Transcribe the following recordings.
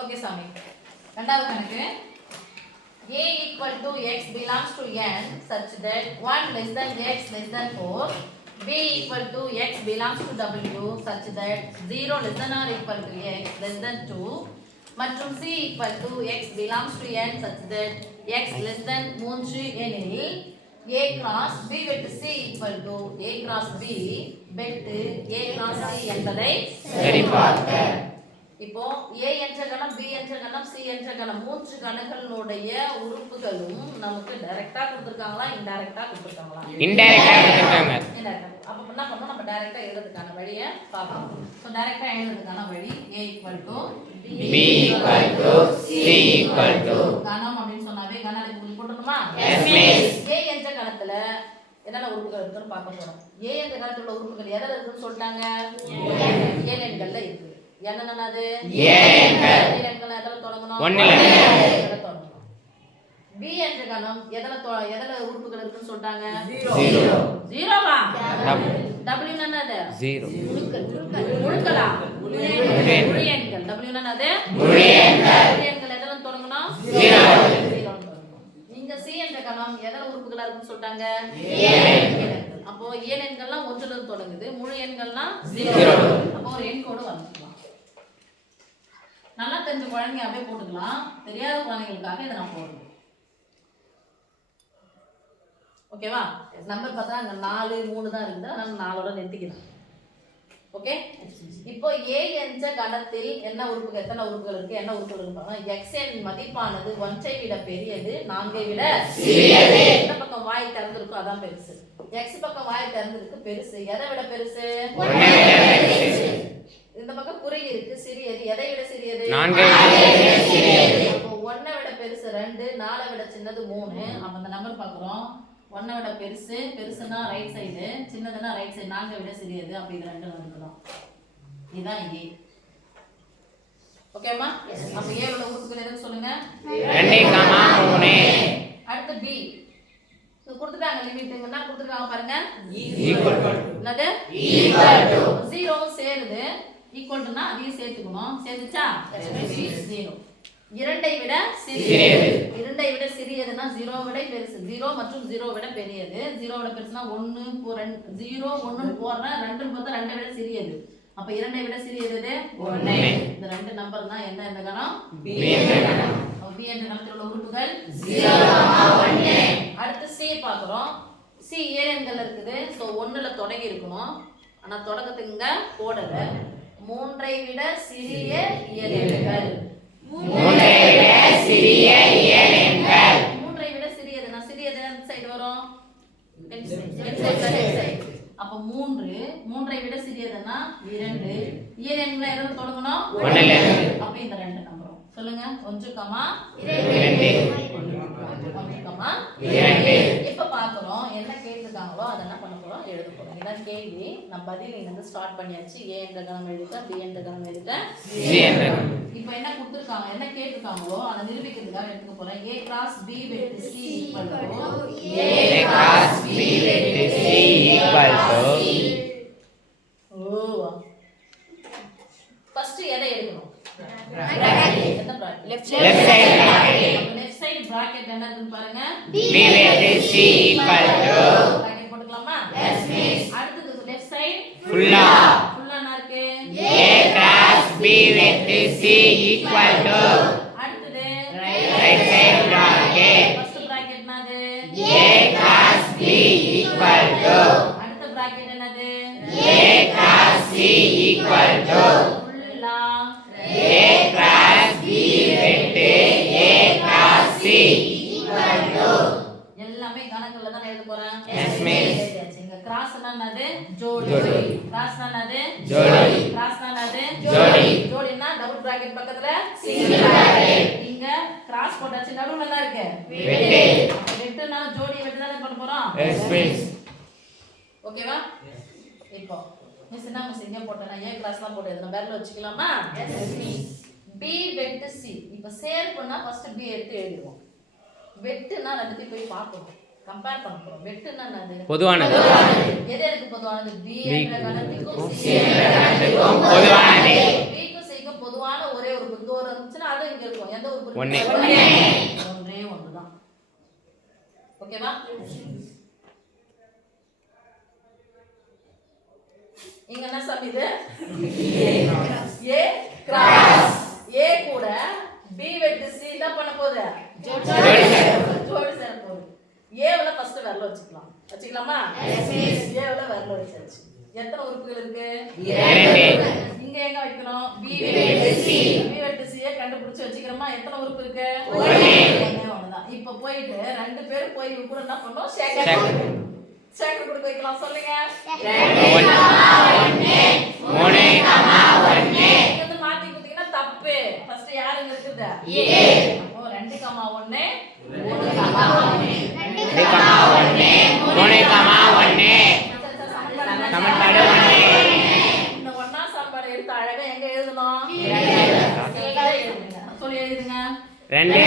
Okay சாமி. ரெண்டாவது கணக்கு. A equal to x belongs to n such that 1 less than x less than 4. B equal to x belongs to w such that 0 less than or equal to x less than 2. மற்றும் C equal to x belongs to n such that x less than 3 எனில் A cross B வெட்டு C equal to A cross B வெட்டு A cross C என்பதை சரிபார்க்க. இப்போ A என்ற கணம் B என்ற கணம் C என்ற கணம் மூன்று கணங்களுடைய உறுப்புகளும் நமக்கு டைரக்டா கொடுத்திருக்காங்களா இன்டைரக்டா கொடுத்திருக்காங்களா? இன்டைரக்டா கொடுத்திருக்காங்க. அப்ப என்ன பண்ணனும்? நம்ம டைரக்டா எழுதுறதுக்கான வழியை பார்ப்போம். சோ டைரக்டா எழுதுறதுக்கான வழி A B C கணம் அப்படினு சொன்னாவே கணால உங்களுக்கு போடணுமா? Yes miss. A என்ற கணத்துல என்னென்ன உறுப்புகள் இருக்குன்னு பார்க்க போறோம். A என்ற கணத்துல உள்ள உறுப்புகள் எதல இருக்குன்னு சொல்லிட்டாங்க? ஏழு எண்கள்ல இருக்கு. என்னன்னது? ஏழு எண்கள் எதல தொடங்கணும்? 1 ல தொடங்கணும். B என்ற கணம் எதல உறுப்புகள் இருக்குன்னு சொல்றாங்க? 0. 0வா? W என்னது? 0. முழுக்களா? முழு எண்கள். W என்னது? முழு எண்கள் எதல தொடங்கணும்? 0. இங்க C என்ற கணம் எதல உறுப்புகளா இருக்குன்னு சொல்றாங்க? ஏழு எண்கள். அப்போ ஏழு எண்கள்லாம் ஒன்றுல இருந்து தொடங்குது. முழு எண்கள்லாம் 0. அப்போ ஒரு எண் கோடு வரையலாம். நல்லா தெரிஞ்ச குழந்தைங்க அப்படியே போட்டுக்கலாம். தெரியாத குழந்தைகளுக்காக இதை நான் போடுறேன். ஓகேவா? நம்பர் பார்த்தா அங்க 4 3 தான் இருக்குது. அதனால 4ஓட நிறுத்திக்கலாம். ஓகே? இப்போ A என்ற கணத்தில் என்ன உறுப்புகள் எத்தனை உறுப்புகள் இருக்கு? என்ன உறுப்புகள் இருக்கு? x இன் மதிப்பானது 1ஐ விட பெரியது, 4ஐ விட சிறியது. இந்த பக்கம் வாய் திறந்திருக்கு அதான் பெருசு. x பக்கம் வாய் திறந்திருக்கு பெருசு. எதை விட பெருசு? 1ஐ விட பெருசு. இந்த பக்கம் குறுகி இருக்கு சிறியது. எதை விட சிறியது? 4ஐ விட சிறியது. அப்போ 1ஐ விட பெருசு 2, 4ஐ விட சின்னது 3. அப்ப அந்த நம்பர் பார்க்கறோம். 1ஐ விட பெருசு, பெருசுனா ரைட் சைடு, சின்னதுனா ரைட் சைடு, 4ஐ விட சிறியது. அப்ப இது ரெண்டும் வந்துரும். இதுதான் A. ஓகேமா? அப்ப A ஓட உறுப்புகள் எதுன்னு சொல்லுங்க? 2, 3. அடுத்து B. சோ கொடுத்துட்டாங்க லிமிட் என்ன கொடுத்துருக்காங்க பாருங்க. என்னது? ஈக்குவல் டு 0 சேருது. ஈக்குவல் டுனா அதையும் சேர்த்துக்கணும். சேர்த்துச்சா? 0. 2ஐ விட சிறியது. 2ஐ விட சிறியதுனா 0 விட பெருசு. 0 மற்றும் 0 விட பெரியது. 0 விட பெருசுனா 1 0 1 போறா 2 பார்த்தா 2ஐ விட சிறியது. அப்ப 2ஐ விட சிறியது எது? 1. இந்த ரெண்டு நம்பர் தான் என்ன இந்த கணம்? B என்ற கணம். அப்ப B என்ற கணத்துல உள்ள உறுப்புகள் 0, 1. அடுத்து C பார்க்கறோம். C ஏழு எண்கள் இருக்குது. சோ 1ல தொடங்கி இருக்கணும். ஆனா தொடக்கத்துக்கு இங்க போடல. 3ஐ விட சிறிய ஏழு எண்கள். 3ஐ விட சிறிய ஏழு எண்கள். 3ஐ விட சிறியதுனா சிறியது எந்த சைடு வரும்? அப்ப 3ஐ விட சிறியதுனா 2. ஏழு எண்களை எதுல தொடங்கணும்? 1ல. அப்ப இந்த ரெண்டு நம்பரும் சொல்லுங்க. 1, 2. இப்ப பாக்குறோம் என்ன கேட்டிருக்காங்களோ அத என்ன பண்ண போறோம்? எழுத போறோம். இதான் கேள்வி. நம்ம பதில் இங்க இருந்து ஸ்டார்ட் பண்ணியாச்சு. A என்ற கணம் எழுதிட்டேன், B என்ற கணம் எழுதிட்டேன், C என்ற கணம். இப்போ என்ன கொடுத்திருக்காங்க என்ன கேட்டிருக்காங்களோ அத நிரூபிக்கிறதுக்காக எடுத்துக்க போறேன். A cross B வெட்டு C equal to A cross B வெட்டு C equal to ஓ ஃபர்ஸ்ட் எதை எடுக்கணும்? பிராக்கெட். என்ன bracket? Left side bracket. Left side bracket என்னதுன்னு பாருங்க. B வெட்டு C equal to பிராக்கெட் போட்டுக்கலாமா? Yes miss. அடுத்து லெஃப்ட் சைடு ஃபுல்லா என்ன இருக்கு? A cross B வெட்டு C equal to அடுத்து right side bracket. First bracket என்னது? A cross B equal to அடுத்த பிராக்கெட் என்னது? A cross C equal to ஃபுல்லா A cross B வெட்டு A cross C equal to எல்லாமே கணக்குல தான் எழுத போறேன். Yes miss. இங்க கிராஸ் என்னது? ஜோடி. கிராஸ் என்னது? ஜோடி. கிராஸ் என்னது? ஜோடி. ஜோடினா டபுள் பிராக்கெட் பக்கத்துல சிங்கிள் பிராக்கெட். இங்க கிராஸ் போட்டாச்சு நடுவுல என்ன இருக்கு? வெட்டு. வெட்டுனா ஜோடி வெட்டு தான் பண்ண போறோம். Yes miss. ஓகேவா? இப்போ மிஸ் என்ன மிஸ் இங்க போட்டனா A கிராஸ் தான் போட்டு எழுதணும். பேக்ல வச்சுக்கலாமா? Yes miss. B வெட்டு C. இப்போ சேர் பண்ணா ஃபர்ஸ்ட் B எடுத்து எழுதுவோம். வெட்டுனா ரெண்டுத்தையும் போய் பார்க்கணும். கம்பேர் பண்ண போறோம். வெட்டுனா என்னது? பொதுவானது. எது எதுக்கு பொதுவானது? B என்ற கணத்துக்கும் C என்ற கணத்துக்கும் பொதுவானது. B க்கு C க்கு பொதுவான ஒரே ஒரு இங்க ஒரு இருந்துச்சுனா இங்க இருக்கும். எந்த உறுப்பு? ஒண்ணே. ஒன்றே ஒன்றுதான். ஓகேவா? இங்க என்ன சம் இது? A கிராஸ் A கூட B வெட்டு C என்ன பண்ண போகுது? ஜோடி சேர போகுது. A ல ஃபர்ஸ்ட் விரல் வச்சுக்கலாம். வச்சுக்கலாமா? Yes miss. A ல விரல் வச்சாச்சு. எத்தனை உறுப்புகள் இருக்கு? 2. இங்க எங்க வைக்கணும்? B வெட்டு C. B வெட்டு C ஐ கண்டுபிடிச்சு வச்சுக்கிறோமா? எத்தனை உறுப்பு இருக்கு? ஒண்ணே ஒண்ணுதான். இப்போ போயிட்டு ரெண்டு பேரும் போய் கூட என்ன பண்ணோம்? சேக்கர் கொடுக்க வைக்கலாம். சொல்லுங்க. 2 1 3 1 இங்க மாத்தி குத்தினா தப்பு. ஃபர்ஸ்ட் யாருங்க இருக்குது? A. அப்போ 2 1 3 1 சமன்பாடு 1. இந்த ஒண்ணா சமன்பாடு எடுத்து அழகா எங்க எழுதணும்? கீழே எழுதுங்க. சொல்லி எழுதுங்க. 2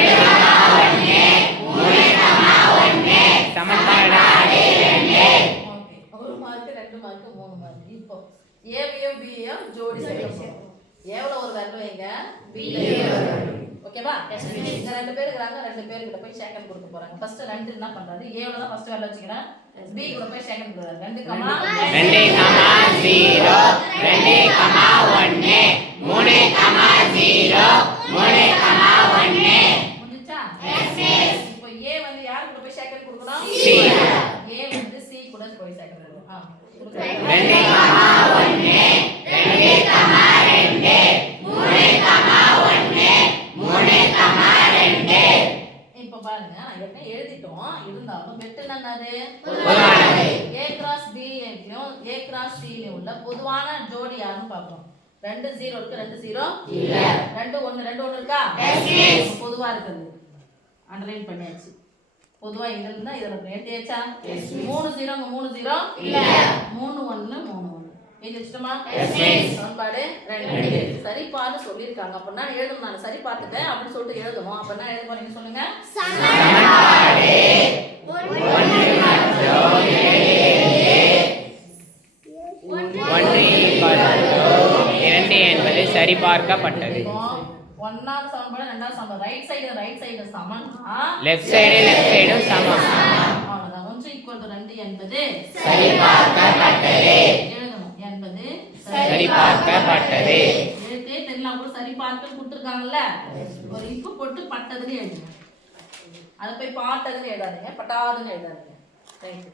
1 சமன்பாடு 2. ஓகே. 1 mark 2 mark 3 mark. இப்போ ஏவையும் பியையும் ஜோடி செய்யணும். ஏவல ஒரு வேல்யூ வைங்க, பில ஓகேவா? இந்த ரெண்டு பேர் இருக்காங்க, ரெண்டு பேர் கிட்ட போய் செகண்ட் கொடுக்க போறாங்க. ஃபர்ஸ்ட் 2 என்ன பண்றாரு? ஏவல தான் ஃபர்ஸ்ட் வேல்யூ வச்சுக்கிறேன். பி கூட போய் செகண்ட் கொடுறாரு. 2 0 2 1 3 0 3 1 முடிஞ்சா? Yes miss. இப்போ ஏ வந்து யார் கூட போய் செகண்ட் கொடுக்கணும்? சி. ஏ வந்து சி கூட போய் செகண்ட் கொடுக்கணும். 2 1 2 இப்போ பாருங்க, நான் என்ன எழுதிட்டோம். இருந்தாலும் வெட்டு என்னது? பொதுவானது. A கிராஸ் B லையும் A கிராஸ் C லையும் உள்ள பொதுவான ஜோடி யாருன்னு பார்ப்போம். 2 0 இருக்கு, 2 0 இல்ல. 2 1 2 1 இருக்கா? Yes miss. பொதுவா இருக்குது. அண்டர்லைன் பண்ணியாச்சு. பொதுவா இங்க இருந்தா இதல எழுதியாச்சா? Yes miss. 3 0 ங்க 3 0 இல்ல. 3 1 3 1 எழுதி வச்சிட்டோமா? Yes miss. சமன்பாடு 2. சரி பாரு சொல்லிருக்காங்க. அப்ப நான் எழுதணும். நான் சரி பார்த்துட்டேன் அப்படி சொல்லிட்டு எழுதணும். அப்ப என்ன எழுத போறீங்க சொல்லுங்க? சமன்பாடு 2 என்பது சரிபார்க்கப்பட்டது. ஒன்னாவது சமன்பாடு ரெண்டாவது சமன்பாடு ரைட் சைடு சமம்னா லெஃப்ட் சைடு சமம். அவ்வளவுதான். 1 = 2 என்பது சரிபார்க்கப்பட்டது. எழுதணும். என்பது சரிபார்க்கப்பட்டது. எழுத்தே தெரியல கூட சரி பார்த்து கொடுத்துருக்காங்கல்ல, ஒரு இப்பு போட்டு பட்டதுன்னு எழுதுங்க. அதை போய் பாட்டதுன்னு எழுதாதீங்க, பட்டாதுன்னு எழுதாதீங்க. தேங்க்யூ.